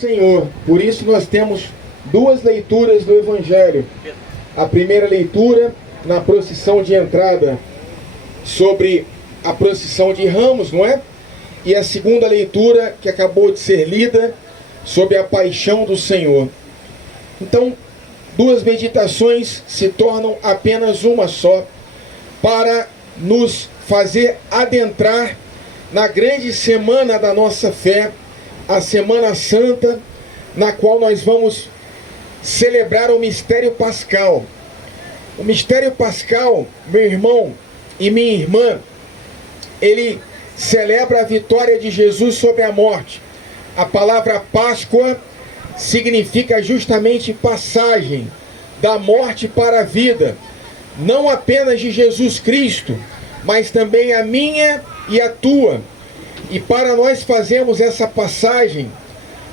Senhor. Por isso nós temos duas leituras do Evangelho. A primeira leitura na procissão de entrada, sobre a procissão de Ramos, não é? E a segunda leitura, que acabou de ser lida, sobre a paixão do Senhor. Então, duas meditações se tornam apenas uma só, para nos fazer adentrar na grande semana da nossa fé, a Semana Santa, na qual nós vamos celebrar o mistério pascal. O mistério pascal, meu irmão e minha irmã, ele celebra a vitória de Jesus sobre a morte. A palavra Páscoa significa justamente passagem da morte para a vida, não apenas de Jesus Cristo, mas também a minha e a tua. E para nós fazermos essa passagem,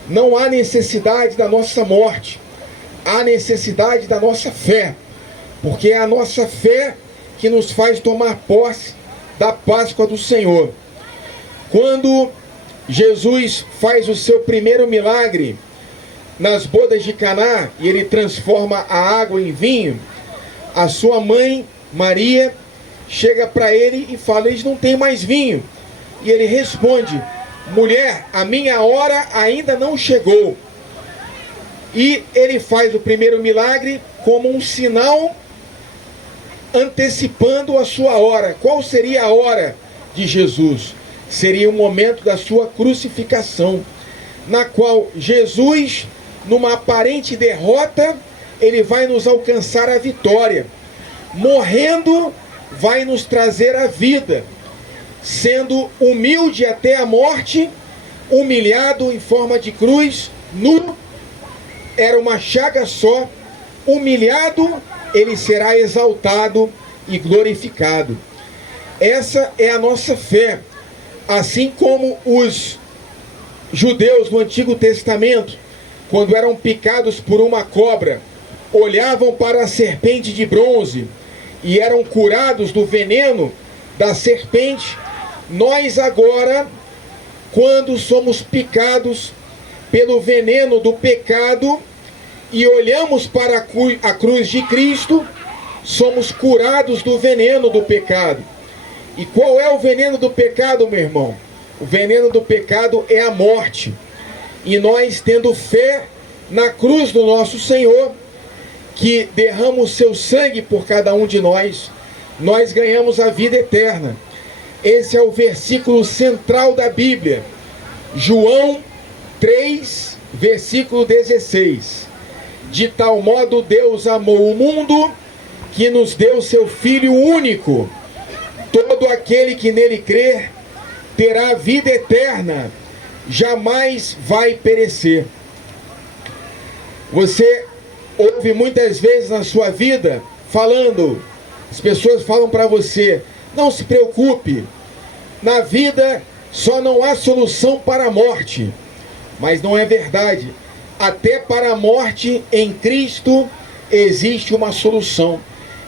não há necessidade da nossa morte, há necessidade da nossa fé, porque é a nossa fé que nos faz tomar posse da Páscoa do Senhor. Quando Jesus faz o seu primeiro milagre nas bodas de Caná, e ele transforma a água em vinho, a sua mãe, Maria, chega para ele e fala: eles não têm mais vinho. E ele responde: mulher, a minha hora ainda não chegou. E ele faz o primeiro milagre como um sinal antecipando a sua hora. Qual seria a hora de Jesus? Seria o momento da sua crucificação, na qual Jesus, numa aparente derrota, ele vai nos alcançar a vitória. Morrendo, vai nos trazer a vida. Sendo humilde até a morte, humilhado em forma de cruz, nu, era uma chaga só, humilhado, ele será exaltado e glorificado. Essa é a nossa fé. Assim como os judeus no Antigo Testamento, quando eram picados por uma cobra, olhavam para a serpente de bronze e eram curados do veneno da serpente, nós agora, quando somos picados pelo veneno do pecado e olhamos para a cruz de Cristo, somos curados do veneno do pecado. E qual é o veneno do pecado, meu irmão? O veneno do pecado é a morte. E nós, tendo fé na cruz do nosso Senhor, que derrama o seu sangue por cada um de nós, nós ganhamos a vida eterna. Esse é o versículo central da Bíblia. João 3, versículo 16. De tal modo Deus amou o mundo, que nos deu seu Filho único. Todo aquele que nele crer terá vida eterna, jamais vai perecer. Você ouve muitas vezes na sua vida as pessoas falam para você: não se preocupe, na vida só não há solução para a morte. Mas não é verdade. Até para a morte em Cristo existe uma solução.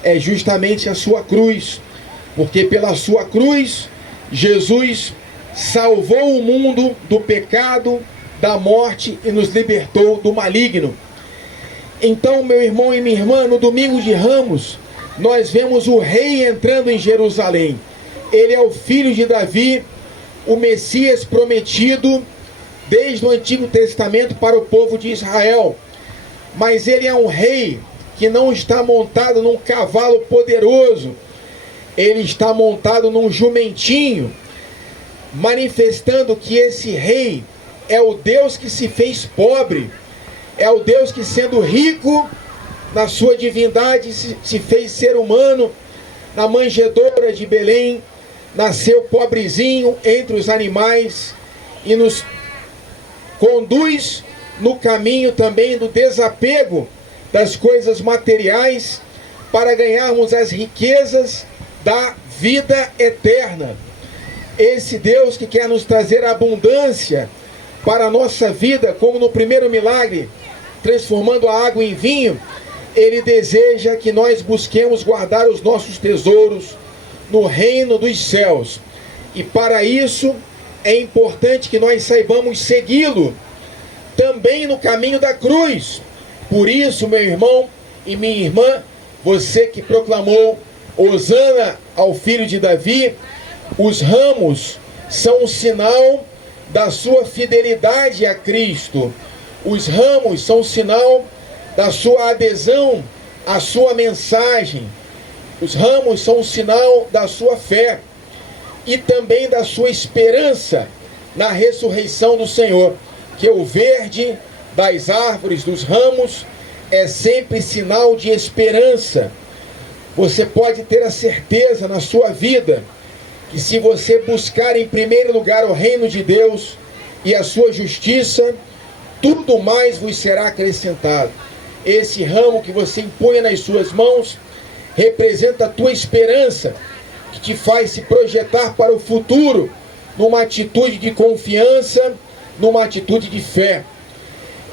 É justamente a sua cruz. Porque pela sua cruz, Jesus salvou o mundo do pecado, da morte e nos libertou do maligno. Então, meu irmão e minha irmã, no domingo de Ramos, nós vemos o rei entrando em Jerusalém. Ele é o filho de Davi, o Messias prometido desde o Antigo Testamento para o povo de Israel. Mas ele é um rei que não está montado num cavalo poderoso. Ele está montado num jumentinho, manifestando que esse rei é o Deus que se fez pobre, é o Deus que, sendo rico na sua divindade, se fez ser humano. Na manjedoura de Belém, nasceu pobrezinho entre os animais e nos conduz no caminho também do desapego das coisas materiais para ganharmos as riquezas da vida eterna. Esse Deus que quer nos trazer abundância para a nossa vida, como no primeiro milagre, transformando a água em vinho, ele deseja que nós busquemos guardar os nossos tesouros no reino dos céus. E para isso é importante que nós saibamos segui-lo, também no caminho da cruz. Por isso, meu irmão e minha irmã, você que proclamou Hosana ao filho de Davi, os ramos são um sinal da sua fidelidade a Cristo. Os ramos são um sinal da sua adesão à sua mensagem. Os ramos são um sinal da sua fé e também da sua esperança na ressurreição do Senhor. Que o verde das árvores, dos ramos, é sempre sinal de esperança. Você pode ter a certeza na sua vida que se você buscar em primeiro lugar o reino de Deus e a sua justiça, tudo mais vos será acrescentado. Esse ramo que você empunha nas suas mãos representa a tua esperança, que te faz se projetar para o futuro numa atitude de confiança, numa atitude de fé.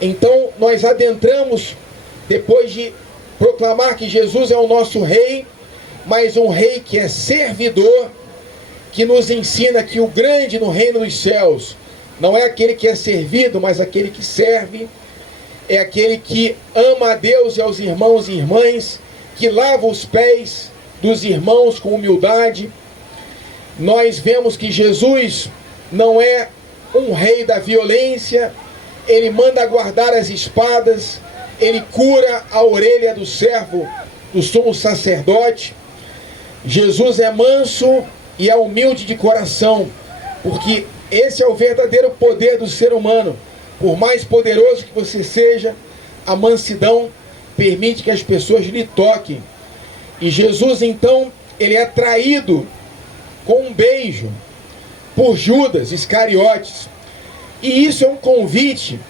Então nós adentramos, depois de proclamar que Jesus é o nosso rei, mas um rei que é servidor, que nos ensina que o grande no reino dos céus não é aquele que é servido, mas aquele que serve, é aquele que ama a Deus e aos irmãos e irmãs, que lava os pés dos irmãos com humildade. Nós vemos que Jesus não é um rei da violência, ele manda guardar as espadas, ele cura a orelha do servo do sumo sacerdote. Jesus é manso e é humilde de coração, porque esse é o verdadeiro poder do ser humano. Por mais poderoso que você seja, a mansidão permite que as pessoas lhe toquem. E Jesus, então, ele é traído com um beijo por Judas Iscariotes. E isso é um convite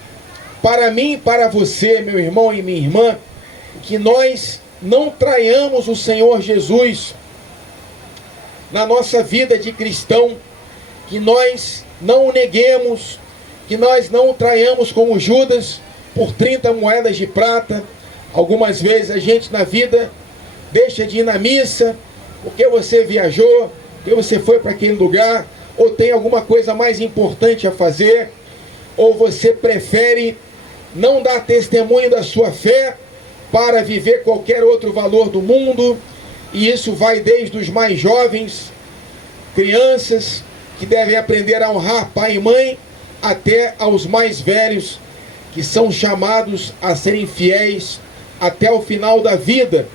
para mim e para você, meu irmão e minha irmã, que nós não traiamos o Senhor Jesus na nossa vida de cristão, que nós não o neguemos, que nós não o traiamos como Judas por 30 moedas de prata. Algumas vezes a gente na vida deixa de ir na missa porque você viajou, porque você foi para aquele lugar, ou tem alguma coisa mais importante a fazer, ou você prefere não dar testemunho da sua fé para viver qualquer outro valor do mundo. E isso vai desde os mais jovens, crianças que devem aprender a honrar pai e mãe, até aos mais velhos, que são chamados a serem fiéis até o final da vida.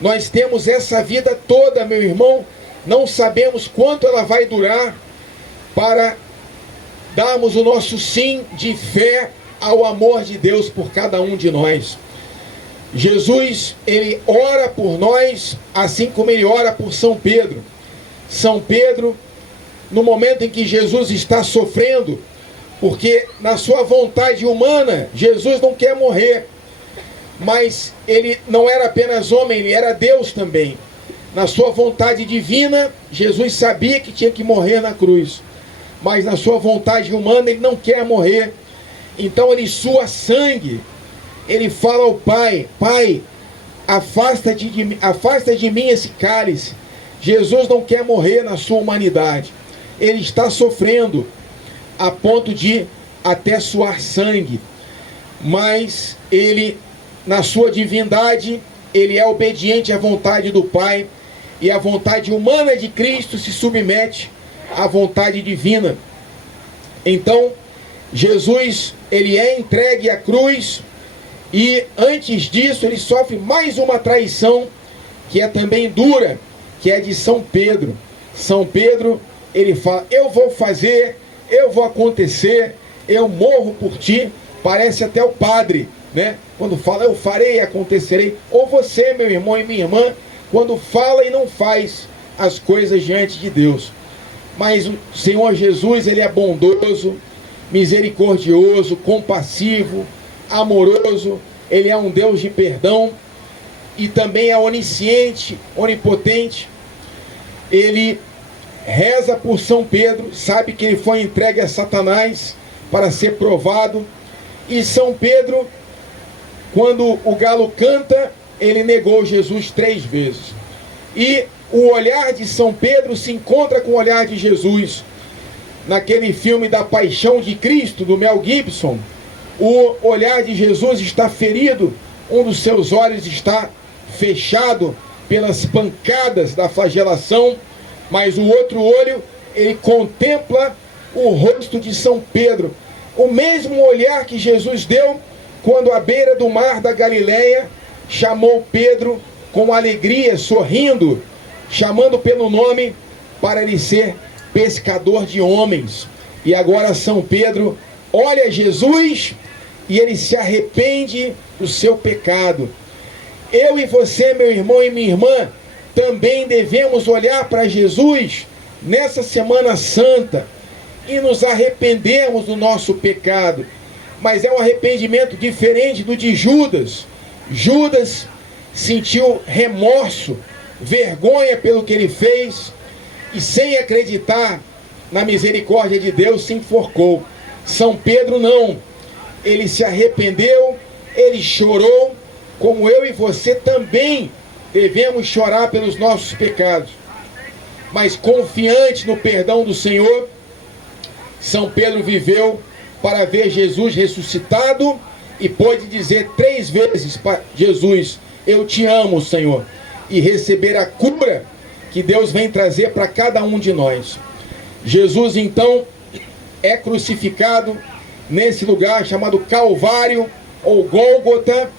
Nós temos essa vida toda, meu irmão, não sabemos quanto ela vai durar, para darmos o nosso sim de fé ao amor de Deus por cada um de nós. Jesus, ele ora por nós, assim como ele ora por São Pedro. São Pedro, no momento em que Jesus está sofrendo, porque na sua vontade humana, Jesus não quer morrer, mas ele não era apenas homem, ele era Deus também. Na sua vontade divina, Jesus sabia que tinha que morrer na cruz, mas na sua vontade humana ele não quer morrer. Então ele sua sangue, ele fala ao Pai: Pai, afasta de mim esse cálice. Jesus não quer morrer na sua humanidade, ele está sofrendo a ponto de até suar sangue, mas ele, na sua divindade, ele é obediente à vontade do Pai, e a vontade humana de Cristo se submete à vontade divina. Então Jesus, ele é entregue à cruz, e antes disso ele sofre mais uma traição, que é também dura, que é de São Pedro. São Pedro, ele fala: eu vou fazer, eu vou acontecer, eu morro por ti. Parece até o padre, né? Quando fala eu farei e acontecerei. Ou você, meu irmão e minha irmã, quando fala e não faz as coisas diante de Deus. Mas o Senhor Jesus, ele é bondoso, misericordioso, compassivo, amoroso. Ele é um Deus de perdão e também é onisciente, onipotente. Ele reza por São Pedro, sabe que ele foi entregue a Satanás para ser provado. E São Pedro, quando o galo canta, ele negou Jesus 3 vezes. E o olhar de São Pedro se encontra com o olhar de Jesus. Naquele filme da Paixão de Cristo, do Mel Gibson, O olhar de Jesus está ferido, um dos seus olhos está fechado pelas pancadas da flagelação, mas o outro olho, ele contempla o rosto de São Pedro. O mesmo olhar que Jesus deu quando à beira do mar da Galileia chamou Pedro com alegria, sorrindo, chamando pelo nome para ele ser pescador de homens. E agora São Pedro olha Jesus e ele se arrepende do seu pecado. Eu e você, meu irmão e minha irmã, também devemos olhar para Jesus nessa Semana Santa e nos arrependermos do nosso pecado. Mas é um arrependimento diferente do de Judas. Judas sentiu remorso, vergonha pelo que ele fez e, sem acreditar na misericórdia de Deus, se enforcou. São Pedro não. Ele se arrependeu, ele chorou, como eu e você também devemos chorar pelos nossos pecados. Mas confiante no perdão do Senhor, São Pedro viveu para ver Jesus ressuscitado e pôde dizer 3 vezes para Jesus: eu te amo, Senhor, e receber a cura que Deus vem trazer para cada um de nós. Jesus então é crucificado nesse lugar chamado Calvário ou Gólgota,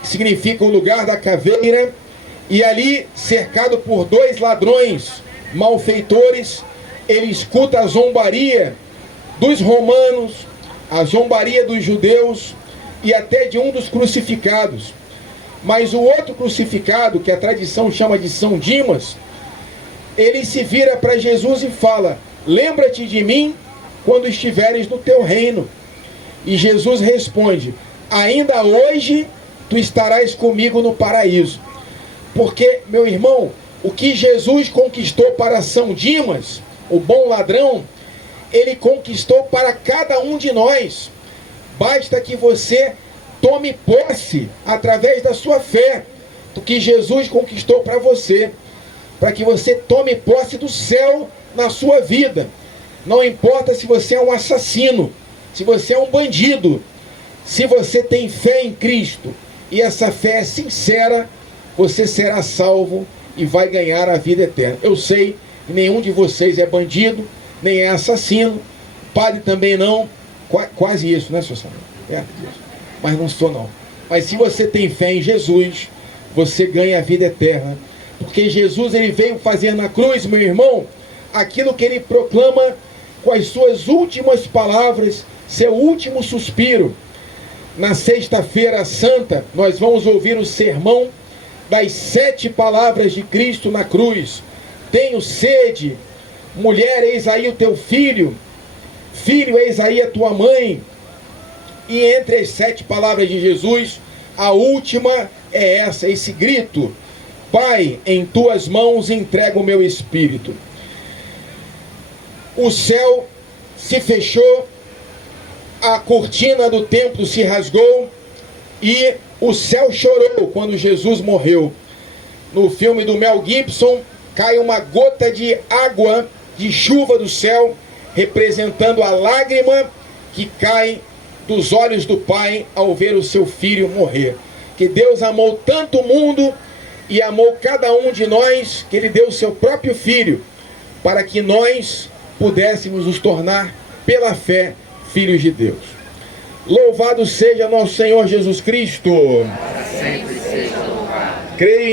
que significa o lugar da caveira, e ali, cercado por 2 ladrões malfeitores, ele escuta a zombaria dos romanos, a zombaria dos judeus e até de um dos crucificados. Mas o outro crucificado, que a tradição chama de São Dimas, ele se vira para Jesus e fala: lembra-te de mim quando estiveres no teu reino. E Jesus responde: ainda hoje tu estarás comigo no paraíso. Porque, meu irmão, o que Jesus conquistou para São Dimas, o bom ladrão, ele conquistou para cada um de nós. Basta que você tome posse, através da sua fé, do que Jesus conquistou para você, para que você tome posse do céu na sua vida. Não importa se você é um assassino, se você é um bandido, se você tem fé em Cristo e essa fé é sincera, você será salvo e vai ganhar a vida eterna. Eu sei que nenhum de vocês é bandido, nem é assassino, padre também não, quase isso, né, senhor Samuel? É, mas não sou não. Mas se você tem fé em Jesus, você ganha a vida eterna, porque Jesus, ele veio fazer na cruz, meu irmão, aquilo que ele proclama com as suas últimas palavras, seu último suspiro. Na sexta-feira santa, nós vamos ouvir o sermão das 7 palavras de Cristo na cruz. Tenho sede, mulher, eis aí o teu filho, filho, eis aí a tua mãe. E entre as 7 palavras de Jesus, a última é essa, esse grito: Pai, em tuas mãos entrego o meu espírito. O céu se fechou, a cortina do templo se rasgou e o céu chorou quando Jesus morreu. No filme do Mel Gibson, cai uma gota de água, de chuva do céu, representando a lágrima que cai dos olhos do Pai ao ver o seu filho morrer. Que Deus amou tanto o mundo e amou cada um de nós, que ele deu o seu próprio filho, para que nós pudéssemos nos tornar, pela fé, filhos de Deus. Louvado seja nosso Senhor Jesus Cristo. Para sempre seja louvado. Creio